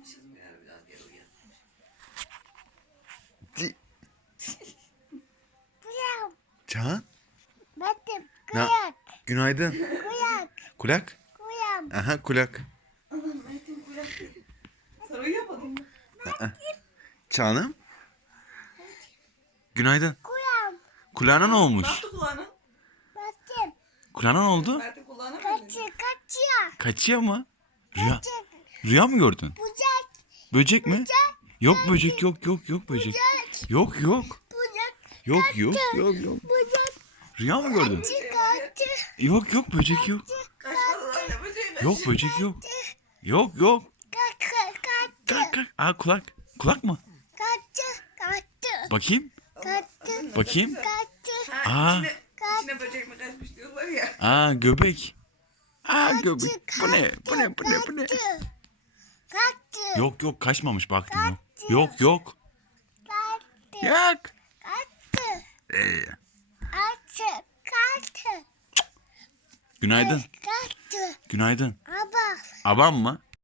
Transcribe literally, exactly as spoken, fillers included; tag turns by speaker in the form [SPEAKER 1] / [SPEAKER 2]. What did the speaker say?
[SPEAKER 1] Uyanmışız ya biraz geri uyanmış.
[SPEAKER 2] Can?
[SPEAKER 3] Betim,
[SPEAKER 2] Na-
[SPEAKER 3] kuyak,
[SPEAKER 2] Günaydın.
[SPEAKER 3] kuyak,
[SPEAKER 2] Kulak?
[SPEAKER 3] kuyam.
[SPEAKER 2] Aha kulak.
[SPEAKER 1] Anam Metin kulak. Sen uyuyamadın mı?
[SPEAKER 2] Canım? Günaydın.
[SPEAKER 3] Kuyam,
[SPEAKER 2] Kulağına ne
[SPEAKER 1] Ne
[SPEAKER 2] olmuş?
[SPEAKER 1] yaptı kulağına?
[SPEAKER 3] betim,
[SPEAKER 2] Kulağına ne oldu?
[SPEAKER 1] Metin kulağına mı
[SPEAKER 3] kaçı,
[SPEAKER 1] dedi?
[SPEAKER 3] kaçıyor,
[SPEAKER 2] Kaçıyor mu? Rüya,
[SPEAKER 3] kaçı,
[SPEAKER 2] rüya mı gördün?
[SPEAKER 3] bucak,
[SPEAKER 2] Böcek mi? Yok böcek yok yok yok böcek.
[SPEAKER 3] bucak,
[SPEAKER 2] Yok yok.
[SPEAKER 3] bucak,
[SPEAKER 2] Yok yok yok yok.
[SPEAKER 3] bucak,
[SPEAKER 2] Rüya mı gördün?
[SPEAKER 3] kaçı, kaçı,
[SPEAKER 2] Yok yok böcek yok.
[SPEAKER 1] Kaçmadı lan ne böceği kaç.
[SPEAKER 2] Yok böcek yok. Yok yok.
[SPEAKER 3] kaçı, kaçı,
[SPEAKER 2] Kalk kalk. Aa kulak. Kulak mı?
[SPEAKER 3] kaçı, kaçı,
[SPEAKER 2] Bakayım.
[SPEAKER 3] kaçı,
[SPEAKER 2] Bakayım.
[SPEAKER 3] kaçı,
[SPEAKER 1] Ha,
[SPEAKER 2] Aa.
[SPEAKER 1] içine, içine böcek mi kaçmış diyorlar ya.
[SPEAKER 2] Aa göbek. Aa göbek. Bu ne? Bu ne? Bu ne? Bu ne?
[SPEAKER 3] kaçı, kaçı,
[SPEAKER 2] Yok yok kaçmamış baktım yok. Yok yok.
[SPEAKER 3] kaçı,
[SPEAKER 2] Yok.
[SPEAKER 3] kaçı,
[SPEAKER 2] Ee,
[SPEAKER 3] kaçı, kaçı,
[SPEAKER 2] günaydın.
[SPEAKER 3] kaçı,
[SPEAKER 2] Günaydın.
[SPEAKER 3] aba,
[SPEAKER 2] Abam mı?